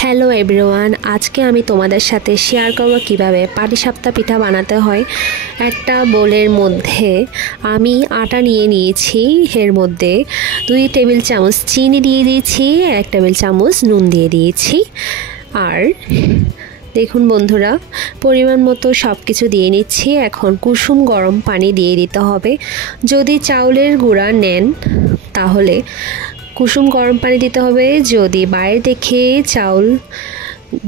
Hello everyone, আজকে আমি তোমাদের সাথে শেয়ার করব কিভাবে পাটিসাপটা পিঠা বানাতে হয়। একটা বোলের মধ্যে আমি আটা নিয়ে নিয়েছি, এর মধ্যে 2 টেবিল চামচ চিনি দিয়ে দিয়েছি, 1 টেবিল চামচ নুন দিয়ে দিয়েছি। আর দেখুন বন্ধুরা, পরিমাণ মতো সব কিছু দিয়ে নিচ্ছি। এখন কুসুম গরম পানি দিয়ে দিতে হবে। যদি চাউলের গুঁড়া নেন তাহলে কুসুম গরম পানি দিতে হবে। যদি বাইরে থেকে চাউল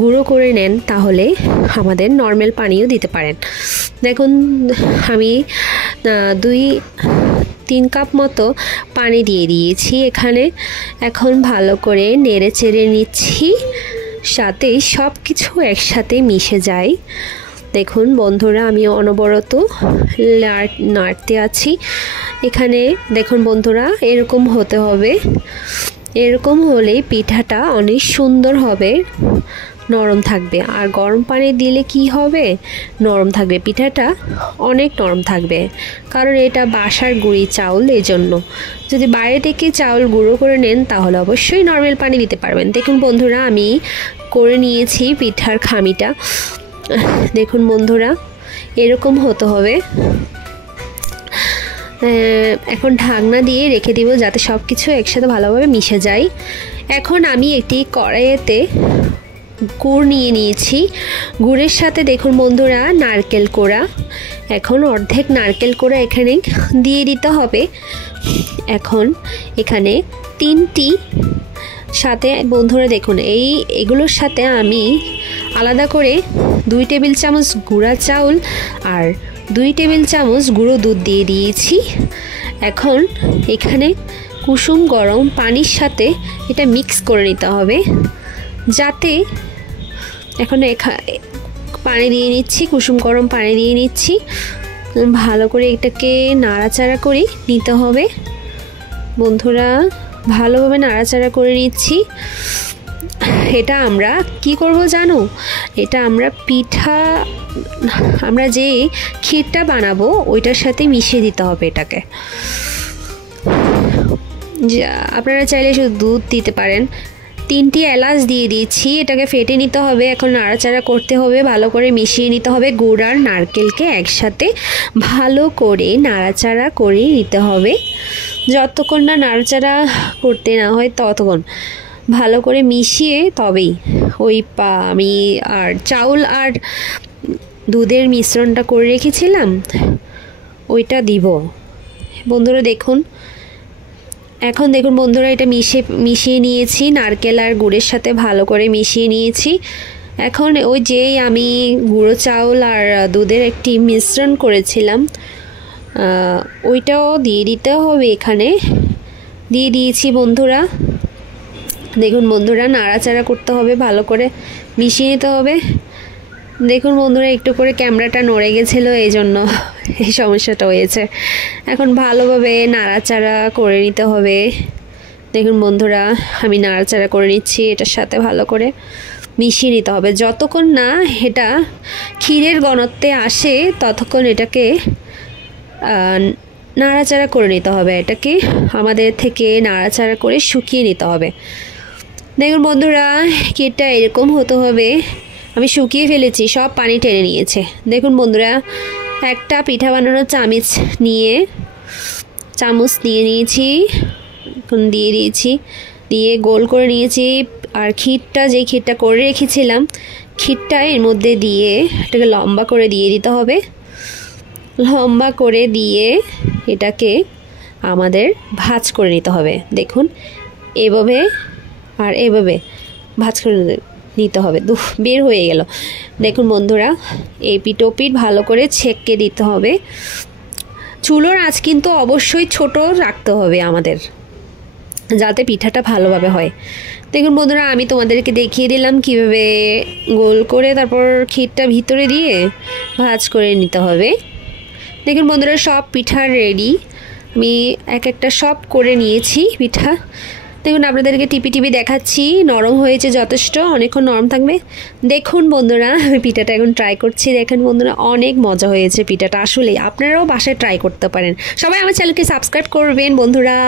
গুঁড়ো করে নেন তাহলে আমাদের নর্মাল পানিও দিতে পারেন। দেখুন আমি 2-3 কাপ মতো পানি দিয়ে দিয়েছি এখানে। এখন ভালো করে নেড়ে চেড়ে নিচ্ছি, সাথে সব কিছু একসাথে মিশে যায়। দেখুন বন্ধুরা, আমি অনবরত নাড়তে আছি এখানে। দেখুন বন্ধুরা, এরকম হতে হবে। এরকম হলেই পিঠাটা অনেক সুন্দর হবে, নরম থাকবে। আর গরম পানি দিলে কি হবে, নরম থাকবে, পিঠাটা অনেক নরম থাকবে, কারণ এটা বাসার গুঁড়ি চাউল। এজন্য যদি বাইরে থেকে চাউল গুঁড়ো করে নেন তাহলে অবশ্যই নর্মাল পানি দিতে পারবেন। দেখুন বন্ধুরা, আমি করে নিয়েছি পিঠার খামিটা। দেখুন বন্ধুরা, এরকম হতে হবে। এখন ঢাকনা দিয়ে রেখে দিব যাতে সব কিছু একসাথে ভালোভাবে মিশে যায়। এখন আমি একটি কড়াইতে গুড় নিয়ে নিয়েছি। গুড়ের সাথে দেখুন বন্ধুরা নারকেল কোড়া, এখন অর্ধেক নারকেল কোড়া এখানে দিয়ে দিতে হবে। এখন এখানে 3টি সাথে বন্ধুরা দেখুন এগুলোর সাথে আমি আলাদা করে 2 টেবিল চামচ গুঁড়া চাউল আর 2 টেবিল চামচ গুঁড়ো দুধ দিয়ে দিয়েছি। এখন এখানে কুসুম গরম পানির সাথে এটা মিক্স করে নিতে হবে, যাতে এখন পানি দিয়ে নিচ্ছি, কুসুম গরম পানি দিয়ে নিচ্ছি। ভালো করে এটাকে নাড়াচাড়া করে নিতে হবে বন্ধুরা, ভালোভাবে নাড়াচাড়া করে নিচ্ছি। এটা আমরা কি করব জানো, এটা আমরা আমরা যে ক্ষীরটা বানাবো ওইটার সাথে মিশিয়ে দিতে হবে এটাকে। আপনারা চাইলে শুধু দুধ দিতে পারেন। 3টি এলাচ দিয়ে দিচ্ছি, এটাকে ফেটে নিতে হবে। এখন নাড়াচাড়া করতে হবে, ভালো করে মিশিয়ে নিতে হবে। গুড় আর নারকেলকে একসাথে ভালো করে নাড়াচাড়া করে নিতে হবে। যতক্ষণ না নাড়াচাড়া করতে না হয় ততক্ষণ ভালো করে মিশিয়ে তবেই আমি আর চাউল আর দুধের মিশ্রণটা করে রেখেছিলাম ওইটা দিব বন্ধুরা। দেখুন এখন দেখুন বন্ধুরা, এটা মিশিয়ে নিয়েছি, নারকেল আর গুড়ের সাথে ভালো করে মিশিয়ে নিয়েছি। এখন ওই যে আমি গুঁড়ো চাউল আর দুধের একটি মিশ্রণ করেছিলাম ওইটাও দিয়ে দিতে হবে, এখানে দিয়ে দিয়েছি বন্ধুরা। দেখুন বন্ধুরা, নাড়াচাড়া করতে হবে, ভালো করে মিশিয়ে নিতে হবে। দেখুন বন্ধুরা, একটু করে ক্যামেরাটা নড়ে গেছিলো, এই জন্য এই সমস্যাটা হয়েছে। এখন ভালোভাবে নাড়াচাড়া করে নিতে হবে। দেখুন বন্ধুরা, আমি নাড়াচাড়া করে নিচ্ছি, এটার সাথে ভালো করে মিশিয়ে নিতে হবে। যতক্ষণ না এটা ক্ষীরের ঘনত্বে আসে ততক্ষণ এটাকে নাড়াচাড়া করে নিতে হবে। এটাকে আমাদের থেকে নাড়াচাড়া করে শুকিয়ে নিতে হবে। দেখুন বন্ধুরা, ক্ষীরটা এরকম হতে হবে। আমি শুকিয়ে ফেলেছি, সব পানি টেনে নিয়েছে। দেখুন বন্ধুরা, একটা পিঠা বানানোর চামচ নিয়ে নিয়েছি, এখন দিয়ে দিয়েছি, দিয়ে গোল করে নিয়েছি। আর যে ক্ষীরটা করে রেখেছিলাম ক্ষীরটা এর মধ্যে দিয়ে এটাকে লম্বা করে দিয়ে দিতে হবে। লম্বা করে দিয়ে এটাকে আমাদের ভাঁজ করে নিতে হবে। দেখুন এভাবে আর এভাবে ভাঁজ করে নিতে হবে। বের হয়ে গেল। দেখুন বন্ধুরা, এই পিঠ ভালো করে ছেঁকে দিতে হবে। চুলোর আঁচ কিন্তু অবশ্যই ছোট রাখতে হবে আমাদের, যাতে পিঠাটা ভালোভাবে হয়। দেখুন বন্ধুরা, আমি তোমাদেরকে দেখিয়ে দিলাম কিভাবে গোল করে তারপর ক্ষীরটা ভিতরে দিয়ে ভাঁজ করে নিতে হবে। দেখুন বন্ধুরা, সব পিঠা রেডি। আমি একটা সব করে নিয়েছি পিঠা। দেখুন আপনাদেরকে টিপি দেখাচ্ছি, নরম হয়েছে যথেষ্ট, অনেকক্ষণ নরম থাকবে। দেখুন বন্ধুরা, আমি পিঠাটা এখন ট্রাই করছি। দেখেন বন্ধুরা, অনেক মজা হয়েছে পিঠাটা। আসলে আপনারাও বাসায় ট্রাই করতে পারেন। সবাই আমার চ্যানেলকে সাবস্ক্রাইব করবেন বন্ধুরা।